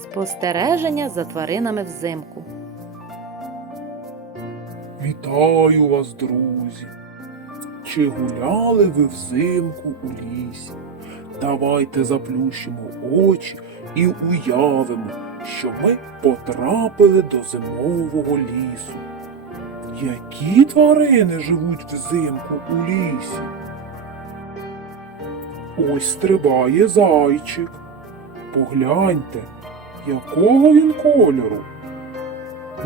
Спостереження за тваринами взимку. Вітаю вас, друзі! Чи гуляли ви взимку у лісі? Давайте заплющимо очі і уявимо, що ми потрапили до зимового лісу. Які тварини живуть взимку у лісі? Ось стрибає зайчик. Погляньте, якого він кольору.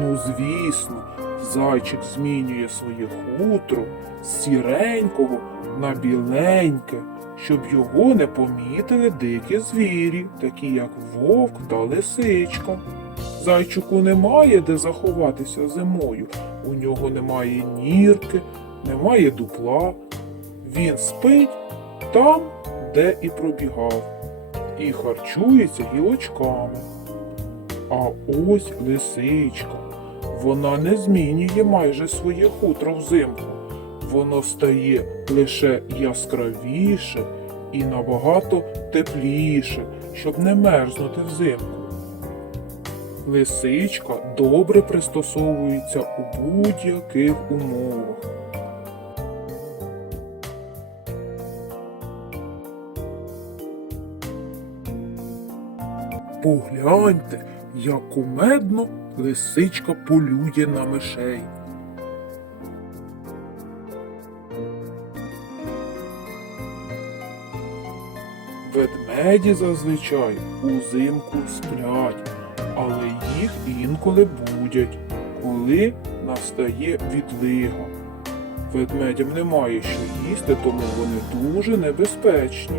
Ну, звісно, зайчик змінює своє хутро з сіренького на біленьке, щоб його не помітили дикі звірі, такі як вовк та лисичка. Зайчику немає де заховатися зимою. У нього немає нірки, немає дупла. Він спить там, де і пробігав, і харчується гілочками. А ось лисичка. Вона не змінює майже своє хутро взимку. Воно стає лише яскравіше і набагато тепліше, щоб не мерзнути взимку. Лисичка добре пристосовується у будь-яких умовах. Погляньте, як кумедно лисичка полює на мишей. Ведмеді зазвичай узимку сплять, але їх інколи будять, коли настає відлига. Ведмедям немає що їсти, тому вони дуже небезпечні.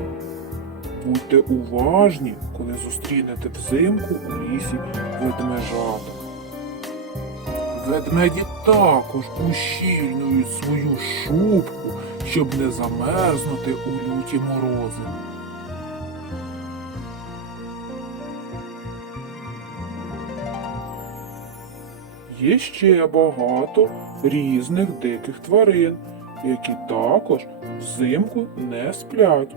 Будьте уважні, коли зустрінете взимку у лісі ведмежата. Ведмеді також ущільнюють свою шубку, щоб не замерзнути у люті морози. Є ще багато різних диких тварин, які також взимку не сплять.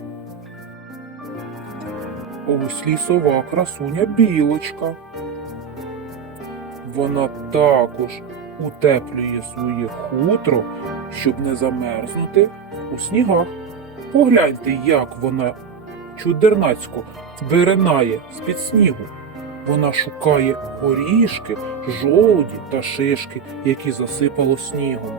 Ось лісова красуня білочка. Вона також утеплює своє хутро, щоб не замерзнути у снігах. Погляньте, як вона чудернацько виринає з-під снігу. Вона шукає горішки, жолуді та шишки, які засипало снігом.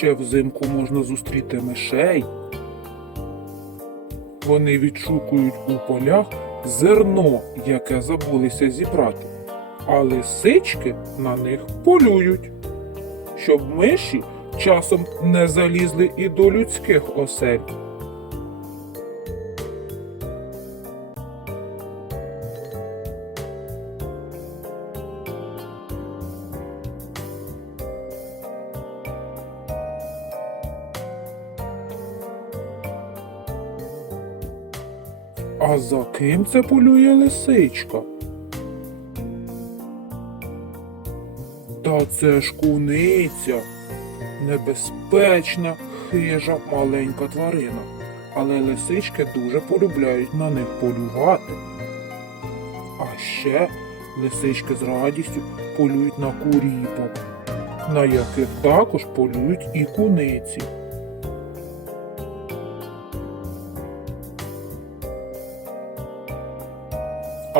Ще взимку можна зустріти мишей. Вони відшукують у полях зерно, яке забулися зібрати, а лисички на них полюють, щоб миші часом не залізли і до людських осель. А за ким це полює лисичка? Та це ж куниця, небезпечна, хижа маленька тварина. Але лисички дуже полюбляють на них полювати. А ще лисички з радістю полюють на куріпок, на яких також полюють і куниці.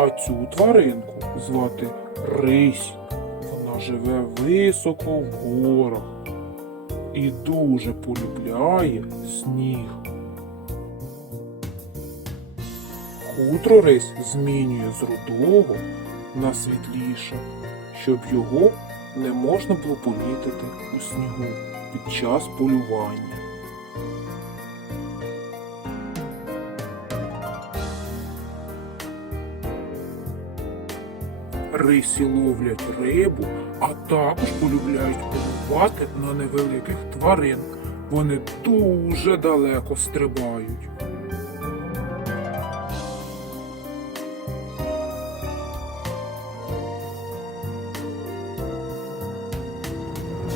А цю тваринку звати Рись. Вона живе високо в горах і дуже полюбляє сніг. Хутро рись змінює з рудого на світліше, щоб його не можна було помітити у снігу під час полювання. Рисі ловлять рибу, а також полюбляють полювати на невеликих тварин. Вони дуже далеко стрибають.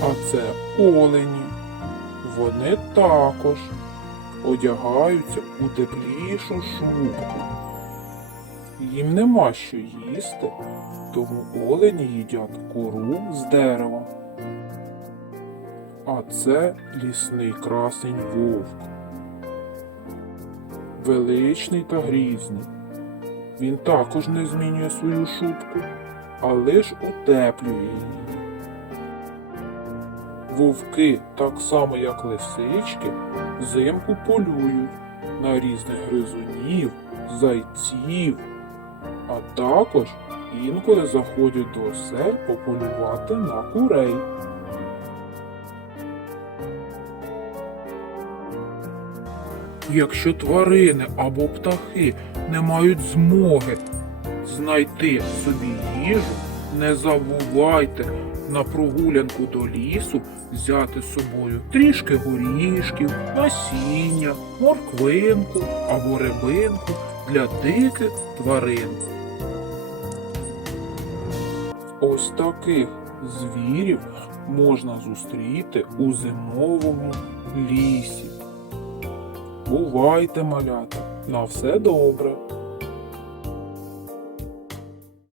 А це олені. Вони також одягаються у теплішу шубку. Їм нема що їсти, тому олені їдять кору з дерева. А це лісний красень вовк. Величний та грізний. Він також не змінює свою шубку, а лиш утеплює її. Вовки, так само як лисички, взимку полюють на різних гризунів, зайців, а також інколи заходять до осель пополювати на курей. Якщо тварини або птахи не мають змоги знайти собі їжу, не забувайте на прогулянку до лісу взяти з собою трішки горішків, насіння, морквинку або рибинку для диких тварин. Ось таких звірів можна зустріти у зимовому лісі. Бувайте, малята, на все добре.